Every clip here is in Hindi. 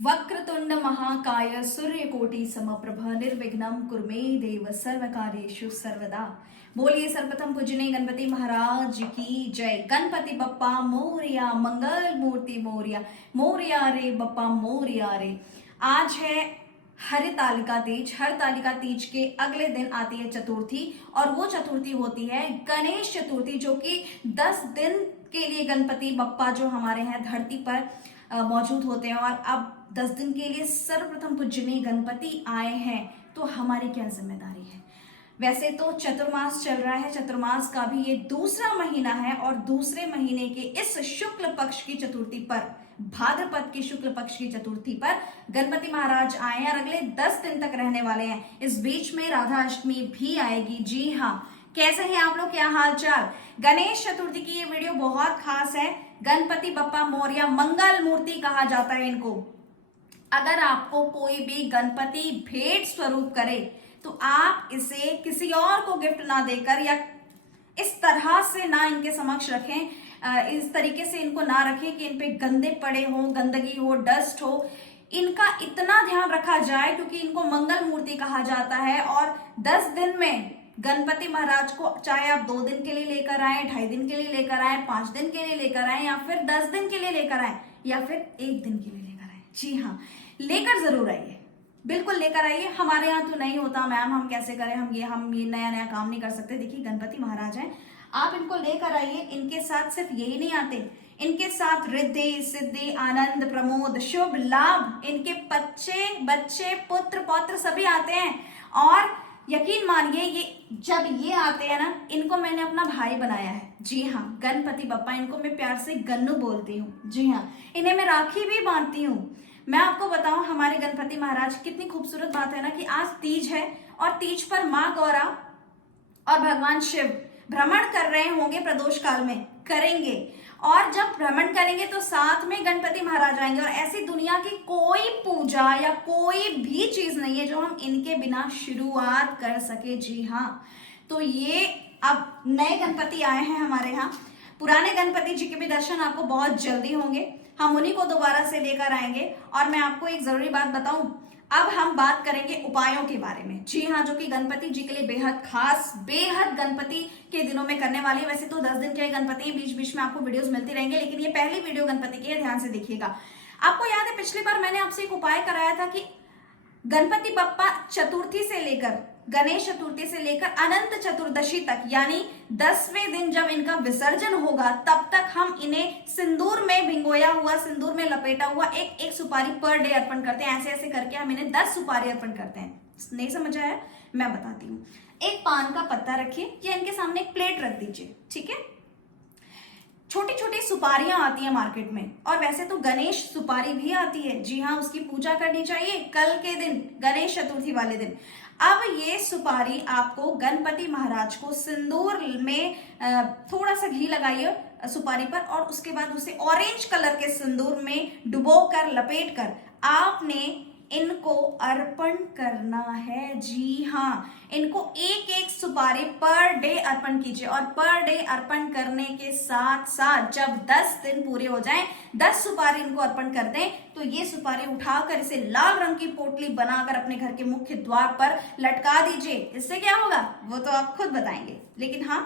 वक्रतुंड महाकाय सूर्यकोटि समप्रभ निर्विघ्नं कुरु मे देव सर्वकार्येषु सर्वदा। बोलिए सर्वप्रथम पूजनीय गणपति महाराज की जय। गणपति बप्पा मोरिया, मंगल मूर्ति मोरिया, मोरिया रे बप्पा मोरिया रे। आज है हरितालिका तीज। हरितालिका तीज के अगले दिन आती है चतुर्थी, और वो चतुर्थी होती है गणेश चतुर्थी, जो कि 10 दिन के लिए गणपति बप्पा जो हमारे हैं धरती पर मौजूद होते हैं। और अब 10 दिन के लिए सर्वप्रथम पूजनीय गणपति आए हैं, तो हमारी क्या जिम्मेदारी है। वैसे तो चतुर्मास चल रहा है, चतुर्मास का भी ये दूसरा महीना है, और दूसरे महीने के इस शुक्ल पक्ष की चतुर्थी पर, भाद्रपद की शुक्ल पक्ष की चतुर्थी पर गणपति महाराज आए हैं और अगले 10 दिन तक रहने वाले हैं। इस बीच में राधा अष्टमी भी आएगी। जी हाँ, कैसे हैं आप लोग, क्या हाल चाल। गणेश चतुर्थी की ये वीडियो बहुत खास है। गणपति बप्पा मोरिया, मंगल मूर्ति कहा जाता है इनको। अगर आपको कोई भी गणपति भेंट स्वरूप करे तो आप इसे किसी और को गिफ्ट ना देकर, या इस तरह से ना इनके समक्ष रखें, इस तरीके से इनको ना रखें कि इन पे गंदे पड़े हो, गंदगी हो, डस्ट हो। इनका इतना ध्यान रखा जाए, क्योंकि इनको मंगल मूर्ति कहा जाता है। और 10 दिन में गणपति महाराज को चाहे आप 2 दिन के लिए लेकर आए, 2.5 दिन के लिए लेकर आए, 5 दिन के लिए लेकर आए, या फिर 10 दिन के लिए लेकर आए, या फिर 1 दिन के लिए लेकर आए। जी हाँ, लेकर जरूर आइए, बिल्कुल लेकर आइए। हमारे यहाँ तो नहीं होता मैम, हम कैसे करें, हम ये नया नया काम नहीं कर सकते। देखिए गणपति महाराज हैं, आप इनको लेकर आइए। इनके साथ सिर्फ यही नहीं आते, इनके साथ रिद्धि सिद्धि आनंद प्रमोद शुभ लाभ, इनके बच्चे पुत्र पौत्र सभी आते हैं। और यकीन मानिए, ये जब ये आते हैं ना, इनको मैंने अपना भाई बनाया है। जी हाँ, गणपति बप्पा, इनको मैं प्यार से गन्नू बोलती हूँ। जी हाँ, इन्हें मैं राखी भी बांधती हूँ। मैं आपको बताऊं, हमारे गणपति महाराज, कितनी खूबसूरत बात है ना कि आज तीज है, और तीज पर माँ गौरा और भगवान शिव भ्रमण कर रहे होंगे, प्रदोष काल में करेंगे। और जब भ्रमण करेंगे तो साथ में गणपति महाराज आएंगे। और ऐसी दुनिया की कोई पूजा या कोई भी चीज नहीं है जो हम इनके बिना शुरुआत कर सके। जी हाँ, तो ये अब नए गणपति आए हैं हमारे यहाँ। पुराने गणपति जी के भी दर्शन आपको बहुत जल्दी होंगे, हम उन्हीं को दोबारा से लेकर आएंगे। और मैं आपको एक जरूरी बात बताऊं, अब हम बात करेंगे उपायों के बारे में। जी हाँ, जो कि गणपति जी के लिए बेहद खास, बेहद गणपति के दिनों में करने वाली है। वैसे तो 10 दिन के गणपति, बीच बीच में आपको वीडियोस मिलती रहेंगे, लेकिन ये पहली वीडियो गणपति की है, ध्यान से देखिएगा। आपको याद है पिछली बार मैंने आपसे एक उपाय कराया था कि गणपति बप्पा चतुर्थी से लेकर, गणेश चतुर्थी से लेकर अनंत चतुर्दशी तक, यानी 10वें दिन जब इनका विसर्जन होगा, तब तक हम इन्हें सिंदूर में भिंगोया हुआ, सिंदूर में लपेटा हुआ एक एक सुपारी पर डे अर्पण करते हैं। ऐसे ऐसे करके हम इन्हें 10 सुपारी अर्पण करते हैं। नहीं समझ आया, मैं बताती हूँ। एक पान का पत्ता रखिए, या इनके सामने एक प्लेट रख दीजिए, ठीक है। छोटी छोटी सुपारियां आती हैं मार्केट में, और वैसे तो गणेश सुपारी भी आती है। जी हाँ, उसकी पूजा करनी चाहिए कल के दिन, गणेश चतुर्थी वाले दिन। अब ये सुपारी आपको गणपति महाराज को सिंदूर में थोड़ा सा घी लगाइए सुपारी पर, और उसके बाद उसे ऑरेंज कलर के सिंदूर में डुबो कर, लपेट कर आपने इनको अर्पण करना है। जी हाँ, इनको एक एक सुपारी पर डे अर्पण कीजिए। और पर डे अर्पण करने के साथ साथ जब 10 दिन पूरे हो जाएं, 10 सुपारी इनको अर्पण कर दें, तो ये सुपारी उठाकर इसे लाल रंग की पोटली बनाकर अपने घर के मुख्य द्वार पर लटका दीजिए। इससे क्या होगा वो तो आप खुद बताएंगे, लेकिन हाँ,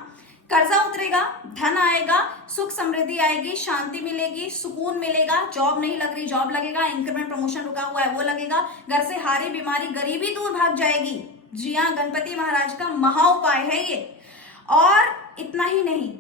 कर्जा उतरेगा, धन आएगा, सुख समृद्धि आएगी, शांति मिलेगी, सुकून मिलेगा। जॉब नहीं लग रही, जॉब लगेगा, इंक्रीमेंट प्रमोशन रुका हुआ है वो लगेगा, घर से हारी बीमारी गरीबी दूर भाग जाएगी। जी हाँ, गणपति महाराज का महा उपाय है ये। और इतना ही नहीं,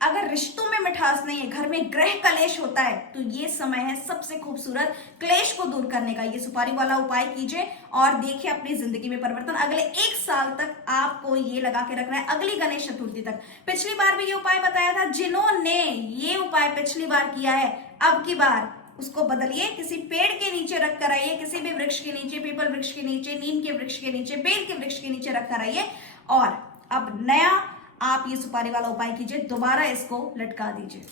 अगर रिश्तों में मिठास नहीं है, घर में ग्रह कलेश होता है, तो ये समय है सबसे खूबसूरत क्लेश को दूर करने का। ये सुपारी वाला उपाय कीजिए और देखिए अपनी जिंदगी में परिवर्तन। अगले 1 साल तक आपको ये लगा के रखना है, अगली गणेश चतुर्थी तक। पिछली बार भी ये उपाय बताया था, जिन्होंने ये उपाय पिछली बार किया है, अब की बार उसको बदलिए। किसी पेड़ के नीचे रख कर आइए, किसी भी वृक्ष के नीचे, पीपल वृक्ष के नीचे, नीम के वृक्ष के नीचे, बेल के वृक्ष के नीचे रख कर आइए, और अब नया आप ये सुपारी वाला उपाय कीजिए, दोबारा इसको लटका दीजिए।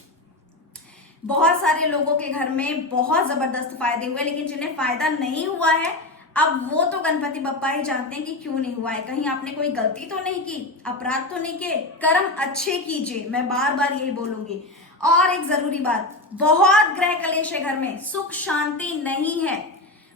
बहुत सारे लोगों के घर में बहुत जबरदस्त फायदे हुए, लेकिन जिन्हें फायदा नहीं हुआ है, अब वो तो गणपति बप्पा ही जानते हैं कि क्यों नहीं हुआ है। कहीं आपने कोई गलती तो नहीं की, अपराध तो नहीं किए, कर्म अच्छे कीजिए, मैं बार बार यही बोलूंगी। और एक जरूरी बात, बहुत ग्रह कलेश है घर में, सुख शांति नहीं है।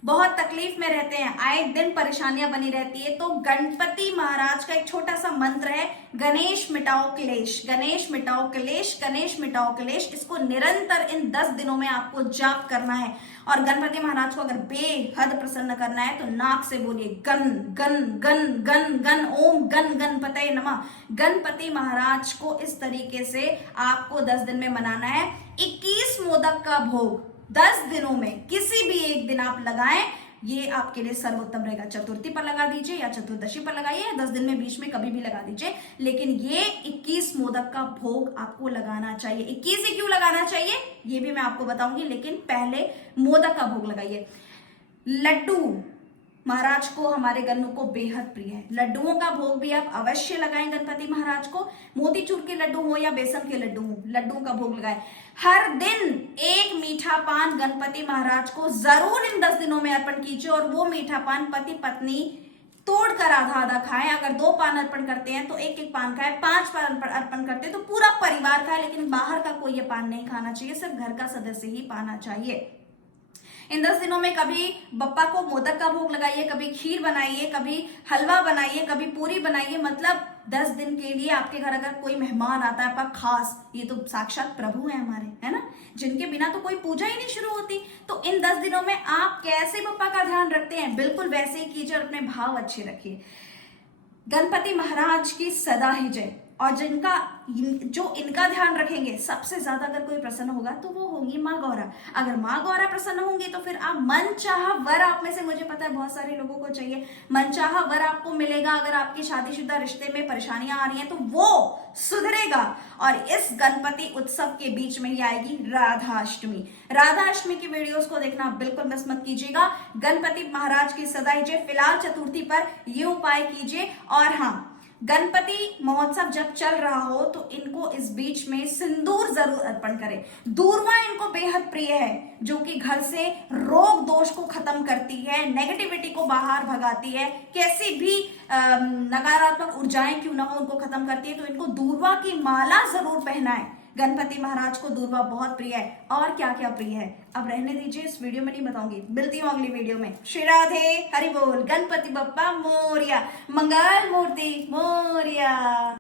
बहुत तकलीफ में रहते हैं, आए दिन परेशानियां बनी रहती है, तो गणपति महाराज का एक छोटा सा मंत्र है, गणेश मिटाओ क्लेश, गणेश मिटाओ क्लेश, गणेश मिटाओ क्लेश। इसको निरंतर इन 10 दिनों में आपको जाप करना है। और गणपति महाराज को अगर बेहद प्रसन्न करना है तो नाक से बोलिए गण गण गण गण गण, ओम गण गणपतये नमः। गणपति महाराज को इस तरीके से आपको 10 दिन में मनाना है। 21 मोदक का भोग 10 दिनों में किसी भी एक दिन आप लगाएं, ये आपके लिए सर्वोत्तम रहेगा। चतुर्थी पर लगा दीजिए या चतुर्दशी पर लगाइए, या 10 दिन में बीच में कभी भी लगा दीजिए, लेकिन ये 21 मोदक का भोग आपको लगाना चाहिए। 21 ही क्यों लगाना चाहिए ये भी मैं आपको बताऊंगी, लेकिन पहले मोदक का भोग लगाइए। लड्डू महाराज को, हमारे गन्नू को बेहद प्रिय है। लड्डुओं का भोग भी आप अवश्य लगाएं गणपति महाराज को। मोतीचूर के लड्डू हो या बेसन के लड्डू हो, लड्डुओं का भोग लगाएं। हर दिन एक मीठा पान गणपति महाराज को जरूर इन 10 दिनों में अर्पण कीजिए, और वो मीठा पान पति पत्नी तोड़कर आधा आधा खाएं। अगर 2 पान अर्पण करते हैं तो एक एक पान खाएं, 5 पान अर्पण करते हैं तो पूरा परिवार खाए, लेकिन बाहर का कोई ये पान नहीं खाना चाहिए, सिर्फ घर का सदस्य ही पाना चाहिए। इन 10 दिनों में कभी बप्पा को मोदक का भोग लगाइए, कभी खीर बनाइए, कभी हलवा बनाइए, कभी पूरी बनाइए। मतलब 10 दिन के लिए आपके घर अगर कोई मेहमान आता है आपका खास, ये तो साक्षात प्रभु है हमारे, है ना, जिनके बिना तो कोई पूजा ही नहीं शुरू होती। तो इन 10 दिनों में आप कैसे बप्पा का ध्यान रखते हैं, बिल्कुल वैसे ही कीजिए और अपने भाव अच्छे रखिए। गणपति महाराज की सदा ही जय। और जो इनका ध्यान रखेंगे, सबसे ज्यादा अगर कोई प्रसन्न होगा तो वो होंगी माँ गौरा। अगर माँ गौरा प्रसन्न होंगी तो फिर आप मनचाहा वर, आप में से मुझे पता है बहुत सारे लोगों को चाहिए, मनचाहा वर आपको मिलेगा। अगर आपकी शादीशुदा रिश्ते में परेशानियां आ रही हैं तो वो सुधरेगा। और इस गणपति उत्सव के बीच में ही आएगी राधाष्टमी। राधाष्टमी की वीडियोस को देखना बिल्कुल मिस मत कीजिएगा। गणपति महाराज की सदाई जय। फिलहाल चतुर्थी पर ये उपाय कीजिए। और हाँ, गणपति महोत्सव जब चल रहा हो तो इनको इस बीच में सिंदूर जरूर अर्पण करें। दूर्वा इनको बेहद प्रिय है, जो कि घर से रोग दोष को खत्म करती है, नेगेटिविटी को बाहर भगाती है, कैसी भी नकारात्मक ऊर्जाएं क्यों ना हो उनको खत्म करती है। तो इनको दूर्वा की माला जरूर पहनाएं। गणपति महाराज को दूर्वा बहुत प्रिय है। और क्या क्या प्रिय है अब रहने दीजिए, इस वीडियो में नहीं बताऊंगी, मिलती हूँ अगली वीडियो में। श्री राधे, हरि बोल, गणपति बप्पा मोरिया, मंगल मूर्ति मोरिया।